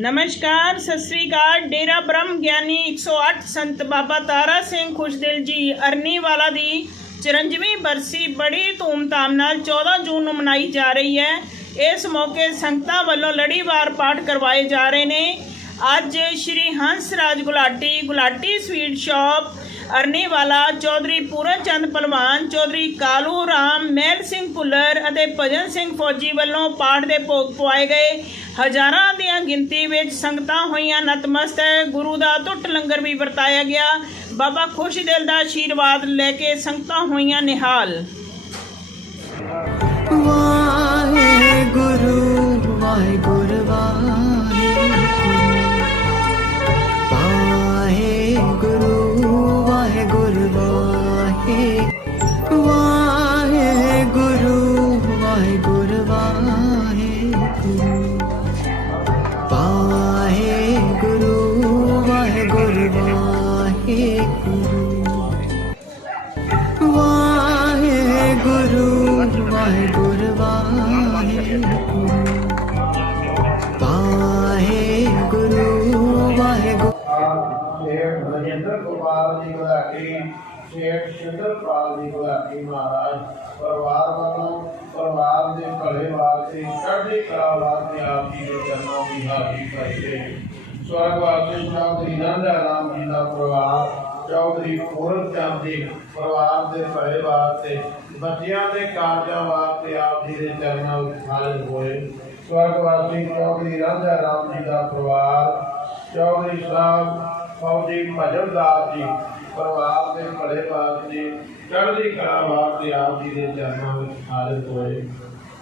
ਨਮਸਕਾਰ, ਸਤਿ ਸ੍ਰੀ ਅਕਾਲ। ਡੇਰਾ ਬ੍ਰਹਮ ਗਿਆਨੀ 108 ਸੰਤ ਬਾਬਾ ਤਾਰਾ ਸਿੰਘ ਖੁਸ਼ਦਿਲ ਜੀ ਅਰਨੀਵਾਲਾ ਦੀ 54ਵੀਂ ਬਰਸੀ ਬੜੀ ਧੂਮਧਾਮ ਨਾਲ 14 ਜੂਨ ਨੂੰ ਮਨਾਈ ਜਾ ਰਹੀ ਹੈ। ਇਸ ਮੌਕੇ ਸੰਗਤਾਂ ਵੱਲੋਂ ਲੜੀਵਾਰ ਪਾਠ ਕਰਵਾਏ ਜਾ ਰਹੇ ਨੇ। ਅੱਜ ਸ਼੍ਰੀ ਹੰਸ ਰਾਜ ਗੁਲਾਟੀ ਗੁਲਾਟੀ ਸਵੀਟ ਸ਼ਾਪ, ਅਰਨੀਵਾਲਾ, ਚੌਧਰੀ ਪੂਰਨ ਚੰਦ ਪਹਿਲਵਾਨ ਚੌਧਰੀ ਕਾਲੂ ਰਾਮ, ਮਹਿਲ ਸਿੰਘ ਭੁੱਲਰ ਅਤੇ ਭਜਨ ਸਿੰਘ ਫੌਜੀ ਵੱਲੋਂ ਪਾਠ ਦੇ ਭੋਗ ਪਵਾਏ ਗਏ। ਹਜ਼ਾਰਾਂ ਦੀਆਂ ਗਿਣਤੀ ਵਿੱਚ ਸੰਗਤਾਂ ਹੋਈਆਂ ਨਤਮਸਤਕ ਗੁਰੂ ਦਾ ਟੁੱਟ ਲੰਗਰ ਵੀ ਵਰਤਾਇਆ ਗਿਆ। ਬਾਬਾ ਖੁਸ਼ ਦਿਲ ਦਾ ਆਸ਼ੀਰਵਾਦ ਲੈ ਕੇ ਸੰਗਤਾਂ ਹੋਈਆਂ ਨਿਹਾਲ। ਵਾਹਿਗੁਰੂ ਵਾਹਿਗੁਰੂ। ਵਾਹਿਗੁਰੂ ਵਾਹਿਗੁਰੂ ਵਾਹਿਗੁਰੂ ਵਾਹਿਗੁਰੂ ਵਾਹਿਗੁਰੂ ਵਾਹਿਗੁਰੂ ਵਾਹਿਗੁਰੂ ਸ਼ੇਖ ਰਜਿੰਦਰ ਕੁਮਾਰ ਜੀ ਗੁਲਾਟੀ ਸ਼ੇਖ ਸ਼ਿੰਦਰਪਾਲ ਜੀ ਗੁਲਾਟੀ ਮਹਾਰਾਜ ਪਰਿਵਾਰ ਵੱਲੋਂ ਪਰਿਵਾਰ ਦੇ ਭਲੇ ਵਾਸਤੇ ਚੜ੍ਹਦੀ ਕਲਾ ਵਾਸਤੇ ਆਪ ਜੀ ਦੇ ਚਰਨਾਂ ਦੀ ਹਾਜ਼ਰੀ ਭਰਦੇ ਸਵਰਗਵਾਸੀ ਚੌਧਰੀ ਰਾਂਝਾ ਰਾਮ ਜੀ ਦਾ ਪਰਿਵਾਰ, ਚੌਧਰੀ ਪੂਰਨ ਚੰਦ ਜੀ ਪਰਿਵਾਰ ਦੇ ਭਲੇ ਵਾਸਤੇ ਬੱਚਿਆਂ ਦੇ ਕਾਰਜਾਂ ਵਾਸਤੇ ਆਪ ਜੀ ਦੇ ਚਰਨਾਂ ਵਿੱਚ ਹਾਜ਼ਰ ਹੋਏ। ਸਵਰਗਵਾਸੀ ਚੌਧਰੀ ਰਾਂਝਾ ਰਾਮ ਜੀ ਦਾ ਪਰਿਵਾਰ, ਚੌਧਰੀ ਸਾਹਿਬ ਫੌਜੀ ਭਜਨਦਾਸ ਜੀ ਪਰਿਵਾਰ ਦੇ ਭਲੇ ਵਾਸਤੇ ਚੜ੍ਹਦੀ ਕਲਾ ਵਾਸਤੇ ਆਪ ਜੀ ਦੇ ਚਰਨਾਂ ਵਿੱਚ ਹਾਜ਼ਰ ਹੋਏ।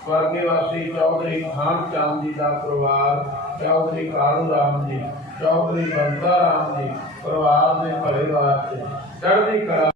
ਸਵਰਗੀ ਵਾਸੀ ਚੌਧਰੀ ਖਾਨ ਚੰਦ ਜੀ ਦਾ ਪਰਿਵਾਰ, ਚੌਧਰੀ ਕਾਲੂ ਰਾਮ ਜੀ ਚੌਧਰੀ ਬੰਤਾ ਰਾਮ ਜੀ ਪਰਿਵਾਰ ਦੇ ਭਲੇ ਵਾਸਤੇ ਚੜ੍ਹਦੀ ਕਲਾ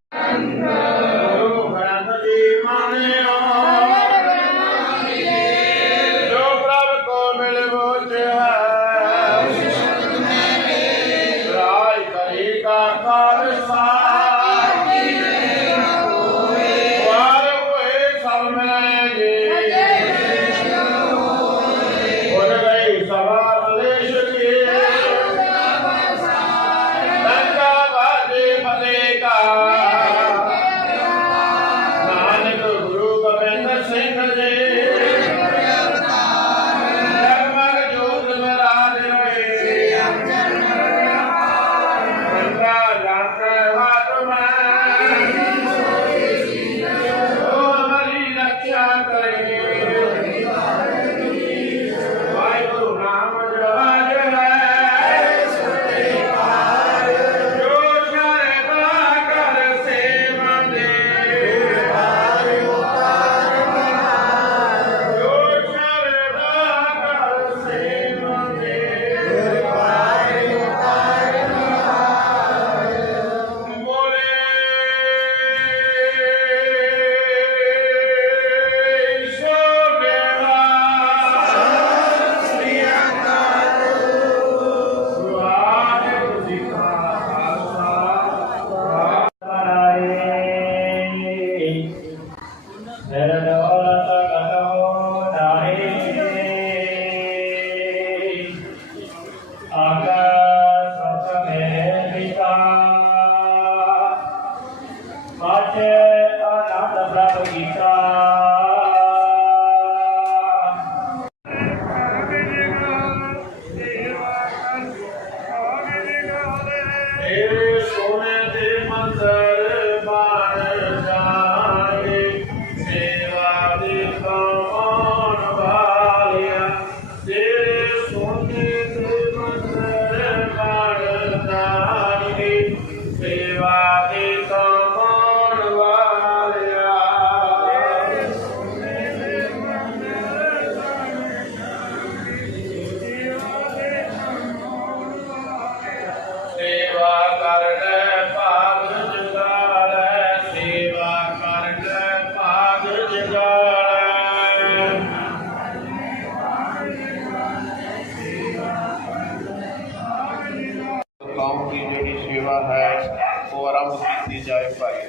ਕੌਮ ਦੀ ਜਿਹੜੀ ਸੇਵਾ ਹੈ, ਉਹ ਆਰੰਭ ਕੀਤੀ ਜਾਏ ਭਾਈ।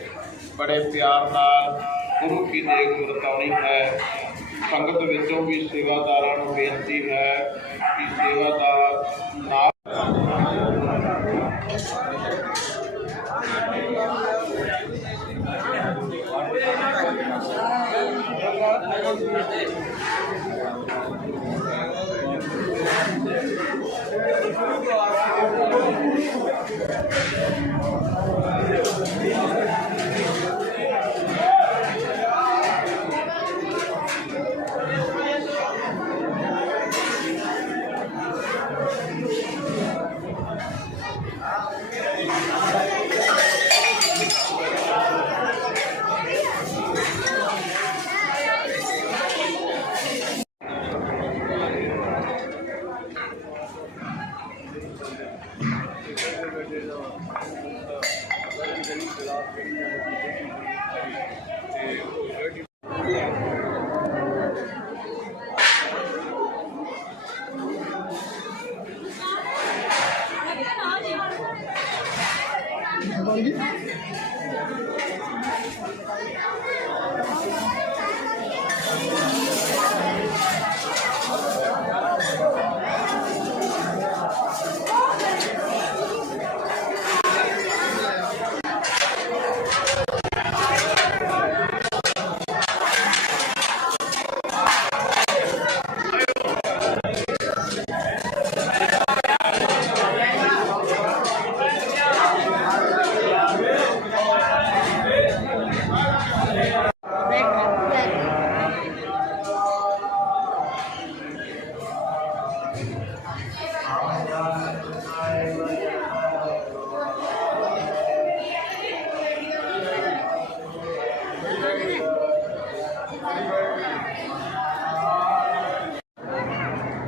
ਬੜੇ ਪਿਆਰ ਨਾਲ ਗੁਰੂ ਕੀ ਦੇਖ ਵਰਤਾਉਣੀ ਹੈ। ਸੰਗਤ ਵਿੱਚੋਂ ਵੀ ਸੇਵਾਦਾਰਾਂ ਨੂੰ ਬੇਨਤੀ ਹੈ ਕਿ ਸੇਵਾਦਾਰ ਨਾਲ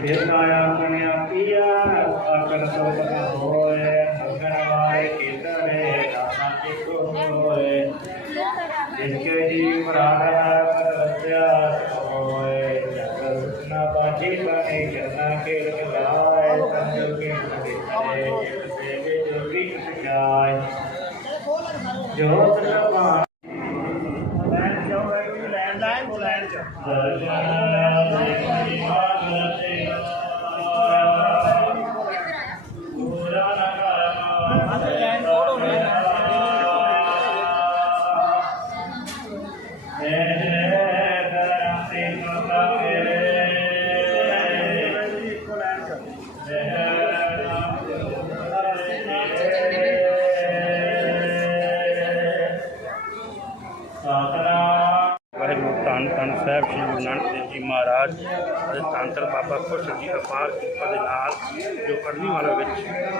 ਆਇਆ ਮਨਿਆ ਪੀਆ ਆਕਰ ਸੋ ਪਤਾ ਹੋਏ ਹਗਣ ਵਾਏ ਕੀਤਰੇ ਦਾਨਾ ਕੀ ਕੋ ਹੋਏ ਜਿਨਕੇ ਜੀ ਮਰਾਣਾ ਪਰਵਤਿਆ ਹੋਏ ਜਗਤ ਨਾ ਬਾਜੀ ਬਣੇ ਜਨਾ ਕੇ ਲਗਾਏ ਸੰਜਲ ਕੇ ਨਦੇ ਦੇਵੇ ਜੋਗੀ ਸਿਖਾਏ ਜੋਤ ਸਭਾ ਲੈਣ ਜਾਓ ਲੈਣ ਲੈਣ ਲੈਣ ਚ ਸਾਹਿਬ ਸ੍ਰੀ ਗੁਰੂ ਨਾਨਕ ਦੇਵ ਜੀ ਮਹਾਰਾਜ ਅਤੇ ਤੰਤਰ ਬਾਬਾ ਖੁਸ਼ਰ ਜੀ ਅਪਾਰ ਕਿਰਪਾ ਦੇ ਨਾਲ, ਜੋ ਕਰਨੀ ਵਾਲਾ ਵਿੱਚ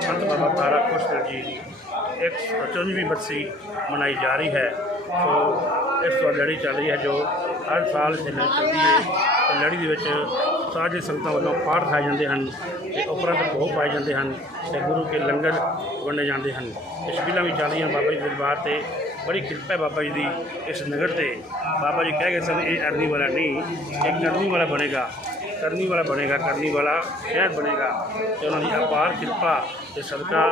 ਸੰਤ ਬਾਬਾ ਤਾਰਾ ਖੁਸ਼ਰ ਜੀ ਦੀ 154ਵੀਂ ਬਰਸੀ ਮਨਾਈ ਜਾ ਰਹੀ ਹੈ। ਸੋ ਇਸ ਵਾਰ ਲੜੀ ਚੱਲ ਰਹੀ ਹੈ ਜੋ ਹਰ ਸਾਲ ਇਹ ਲੜੀ ਚੱਲਦੀ ਹੈ। ਤੇ ਲੜੀ ਦੇ ਵਿੱਚ ਸਾਜੇ ਸੰਗਤਾਂ ਵੱਲੋਂ ਪਾਠ ਖਾਏ ਜਾਂਦੇ ਹਨ ਤੇ ਉਪਰੰਤ ਭੋਗ ਪਾਏ ਜਾਂਦੇ ਹਨ। ਤੇ ਗੁਰੂ ਕੇ ਲੰਗਰ ਵੰਡੇ ਜਾਂਦੇ ਹਨ। ਇਸ ਛਬੀਲਾਂ ਵੀ ਚੱਲ ਰਹੀਆਂ ਬਾਬਾ ਜੀ ਦੇ ਦਰਬਾਰ ਤੇ। ਬੜੀ ਕਿਰਪਾ ਹੈ ਬਾਬਾ ਜੀ ਦੀ ਇਸ ਨਗਰ ਤੇ। ਬਾਬਾ ਜੀ ਕਹਿ ਗਏ ਸਨ, ਇਹ ਅਰਨੀ ਵਾਲਾ ਨਹੀਂ, ਇਹ ਕਰਨੀ ਵਾਲਾ ਬਣੇਗਾ। ਕਰਨੀ ਵਾਲਾ ਬਣੇਗਾ ਕਰਨੀ ਵਾਲਾ ਸ਼ਹਿਰ ਬਣੇਗਾ ਤੇ ਉਹਨਾਂ ਦੀ ਅਪਾਰ ਕਿਰਪਾ ਤੇ ਸਦਕਾ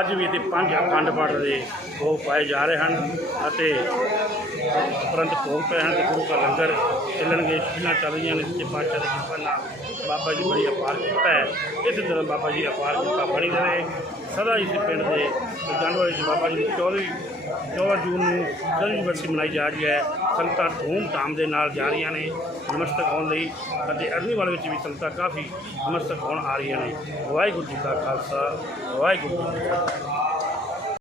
ਅੱਜ ਵੀ ਤੇ ਪੰਜ ਅਖੰਡ ਪਾਠ ਦੇ ਭੋਗ ਪਾਏ ਜਾ ਰਹੇ ਹਨ ਅਤੇ ਉਪਰੰਤ ਭੋਗ ਪਏ ਹਨ ਤੇ ਗੁਰੂ ਘਰ ਲੰਗਰ ਚੱਲਣਗੇ ਛਬੀਲਾਂ ਚੱਲ ਰਹੀਆਂ ਨੇ ਤੇ ਪਾਤਸ਼ਾਹ ਦੀ ਕਿਰਪਾ ਨਾਲ ਬਾਬਾ ਜੀ ਬੜੀ ਅਪਾਰ ਕਿਰਪਾ ਹੈ। ਇਸ ਤਰ੍ਹਾਂ ਬਾਬਾ ਜੀ ਅਪਾਰ ਕਿਰਪਾ ਬਣੀ ਰਹੇ। ਸਦਾ ਇਸ ਪਿੰਡ ਦੇ ਜਨਵਰੀ ਵਿੱਚ ਬਾਬਾ ਜੀ ਦੀ 24 14 ਜੂਨ ਨੂੰ ਜਨਮ ਦਿਵਸ ਮਨਾਈ ਜਾ ਰਹੀ ਹੈ। ਸੰਗਤਾਂ ਧੂਮ ਧਾਮ ਦੇ ਨਾਲ ਜਾ ਰਹੀਆਂ ਨੇ। ਨਮਸਤਕ ਹੋਣ ਲਈ ਅਤੇ ਅਰਨੀਵਾਲ ਵਿੱਚ ਵੀ ਸੰਗਤਾਂ ਕਾਫੀ ਨਮਸਤਕ ਹੋਣ ਆ ਰਹੀਆਂ ਨੇ। ਵਾਹਿਗੁਰੂ ਜੀ ਕਾ ਖਾਲਸਾ, ਵਾਹਿਗੁਰੂ ਜੀ ਕੀ ਫਤਿਹ।